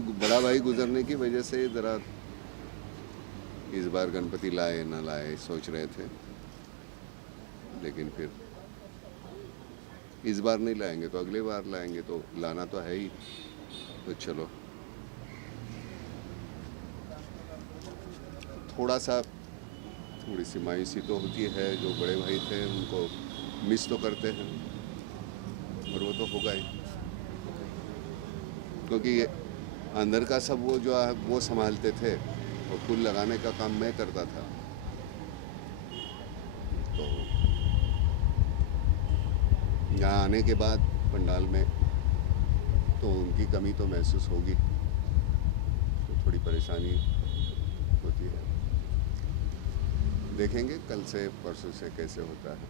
बड़ा भाई गुजरने की वजह से ज़रा इस बार गणपति लाए ना लाए सोच रहे थे, लेकिन फिर इस बार नहीं लाएंगे तो अगले बार लाएंगे, तो लाना तो है ही। तो चलो थोड़ी सी मायूसी तो होती है, जो बड़े भाई थे उनको मिस तो करते हैं, और वो तो होगा ही, क्योंकि ये अंदर का सब वो जो है वो संभालते थे, और फूल लगाने का काम मैं करता था। तो यहाँ आने के बाद पंडाल में तो उनकी कमी तो महसूस होगी, तो थोड़ी परेशानी होती है। देखेंगे कल से परसों से कैसे होता है।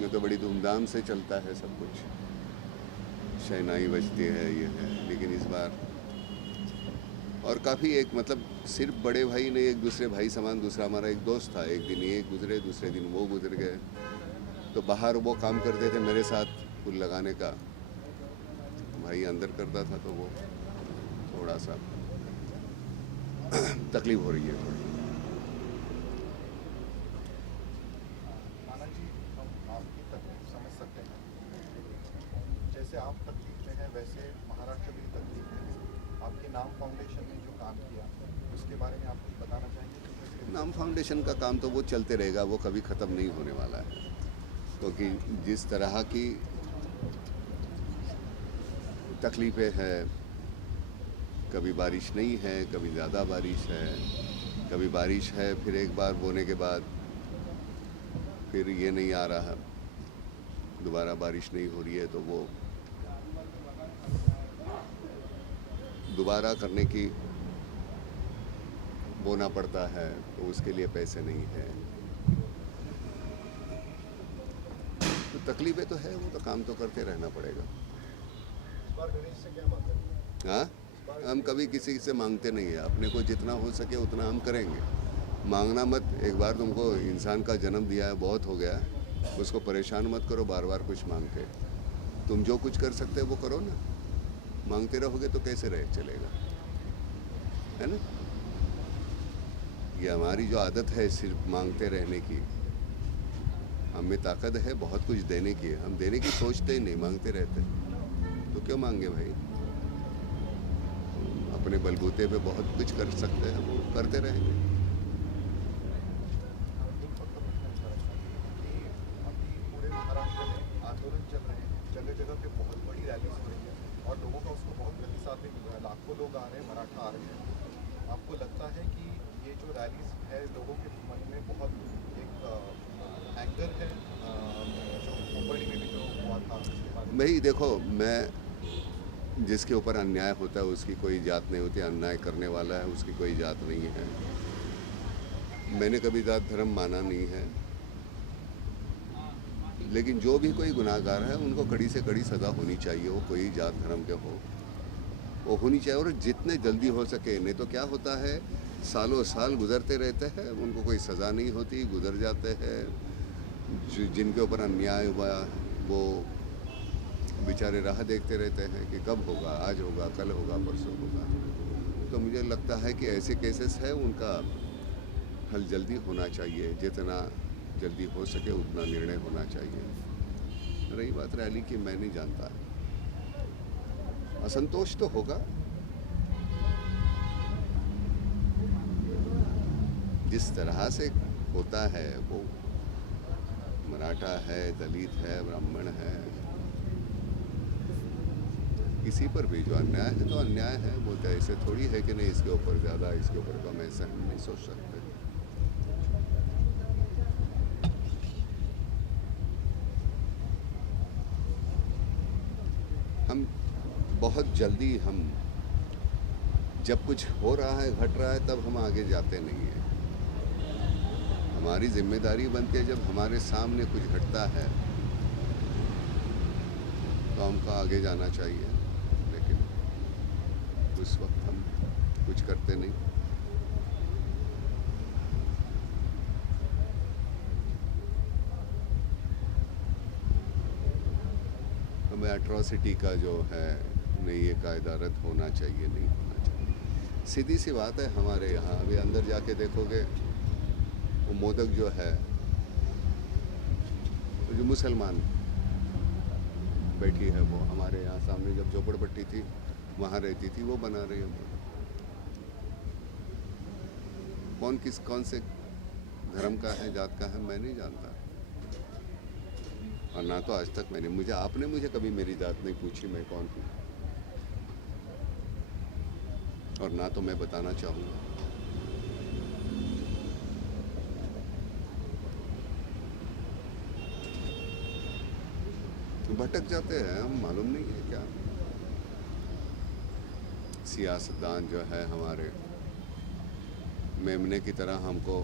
ये तो बड़ी धूमधाम से चलता है सब कुछ, शहनाई बजती है, ये है, लेकिन इस बार और काफ़ी एक मतलब सिर्फ बड़े भाई ने एक दूसरे भाई समान, दूसरा हमारा एक दोस्त था, एक दिन ये गुजरे, दूसरे दिन वो गुजर गए। तो बाहर वो काम करते थे मेरे साथ फूल लगाने का, भाई अंदर करता था, तो वो थोड़ा सा तकलीफ हो रही है थोड़ी। नाना जी, हम आपकी तकलीफ समझ सकते हैं, जैसे आप तकलीफ में हैं वैसे महाराष्ट्र भी तकलीफ में है। आपके नाम फाउंडेशन ने जो काम किया उसके बारे में आप कुछ बताना चाहेंगे? नाम फाउंडेशन का काम तो वो चलते रहेगा, वो कभी ख़त्म नहीं होने वाला है, क्योंकि जिस तरह की तकलीफ़ें हैं, कभी बारिश नहीं है, कभी ज़्यादा बारिश है, कभी बारिश है फिर एक बार बोने के बाद फिर ये नहीं आ रहा, दोबारा बारिश नहीं हो रही है, तो वो दोबारा करने की बोना पड़ता है, तो उसके लिए पैसे नहीं है। तो तकलीफ़ें तो है, वो तो काम तो करते रहना पड़ेगा। इस बार गणेश से क्या मांग करेंगे? हाँ, हम कभी किसी से मांगते नहीं है, अपने को जितना हो सके उतना हम करेंगे। मांगना मत, एक बार तुमको इंसान का जन्म दिया है, बहुत हो गया है, उसको परेशान मत करो बार बार कुछ मांग के। तुम जो कुछ कर सकते हो वो करो ना, मांगते रहोगे तो कैसे रह चलेगा, है ना। ये हमारी जो आदत है सिर्फ मांगते रहने की, हम में ताकत है बहुत कुछ देने की, हम देने की सोचते ही नहीं, मांगते रहते। तो क्यों मांगे भाई, अपने बलबूते पे बहुत कुछ कर सकते हैं, वो करते रहेंगे। एक फक्त प्रश्न विचारायचा आहे की अभी पूरे महाराष्ट्र में आंदोलन चल रहे हैं, जगह जगह पे बहुत बड़ी रैलीज हो रही है और लोगों का उसको बहुत प्रतिसाद भी मिल रहा है, लाखों लोग आ रहे हैं, मराठा आरक्षण। आपको लगता है कि ये जो रैलीज है लोगों के मन में बहुत एक एंगर है, जो मुंबई में भी जो हुआ था उसके बारे में? भाई देखो, मैं जिसके ऊपर अन्याय होता है उसकी कोई जात नहीं होती, अन्याय करने वाला है उसकी कोई जात नहीं है। मैंने कभी जात धर्म माना नहीं है, लेकिन जो भी कोई गुनाहगार है उनको कड़ी से कड़ी सज़ा होनी चाहिए, वो कोई जात धर्म के हो, वो होनी चाहिए, और जितने जल्दी हो सके। नहीं तो क्या होता है, सालों साल गुजरते रहते हैं, उनको कोई सज़ा नहीं होती, गुजर जाते हैं। जिनके ऊपर अन्याय हुआ वो बेचारे राह देखते रहते हैं कि कब होगा, आज होगा, कल होगा, परसों होगा। तो मुझे लगता है कि ऐसे केसेस हैं, उनका हल जल्दी होना चाहिए, जितना जल्दी हो सके उतना निर्णय होना चाहिए। रही बात रैली की, मैं नहीं जानता, असंतोष तो होगा, जिस तरह से होता है वो, मराठा है, दलित है, ब्राह्मण है, किसी पर भी जो अन्याय है तो अन्याय है। वो तो ऐसे थोड़ी है कि नहीं इसके ऊपर ज़्यादा, इसके ऊपर कम, ऐसा हम नहीं सोच सकते। हम बहुत जल्दी, हम जब कुछ हो रहा है, घट रहा है, तब हम आगे जाते नहीं हैं। हमारी जिम्मेदारी बनती है जब हमारे सामने कुछ घटता है तो हमको आगे जाना चाहिए, लेकिन उस वक्त हम कुछ करते नहीं। में एट्रॉसिटी का जो है नहीं, ये कायदा रद्द होना चाहिए, नहीं होना चाहिए। सीधी सी बात है, हमारे यहाँ अभी अंदर जाके देखोगे वो मोदक जो है, तो जो मुसलमान बैठी है वो हमारे यहाँ सामने जब झोपड़पट्टी थी वहाँ रहती थी, वो बना रही है मोदक। कौन से धर्म का है, जात का है, मैं नहीं जानता। और ना तो आज तक आपने मुझे कभी मेरी जात नहीं पूछी, मैं कौन हूँ, और ना तो मैं बताना चाहूँगा। भटक जाते हैं हम, मालूम नहीं है क्या। सियासतदान जो है हमारे मेमने की तरह हमको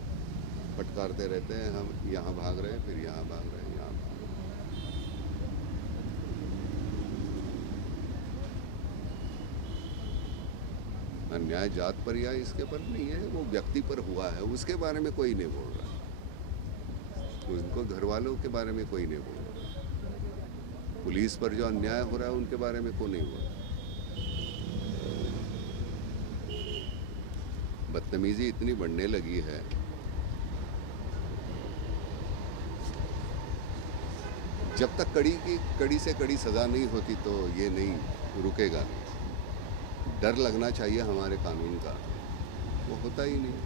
फटकारते रहते हैं, हम यहाँ भाग रहे हैं, फिर यहाँ भाग रहे हैं, यहाँ भाग रहे हैं। अन्याय जात पर या इसके पर नहीं है, वो व्यक्ति पर हुआ है, उसके बारे में कोई नहीं बोल रहा। उनको घर वालों के बारे में कोई नहीं बोल रहा। पुलिस पर जो अन्याय हो रहा है उनके बारे में कोई नहीं बोल रहा। बदतमीजी इतनी बढ़ने लगी है, जब तक कड़ी से कड़ी सजा नहीं होती तो ये नहीं रुकेगा। डर लगना चाहिए हमारे कानून का, वो होता ही नहीं।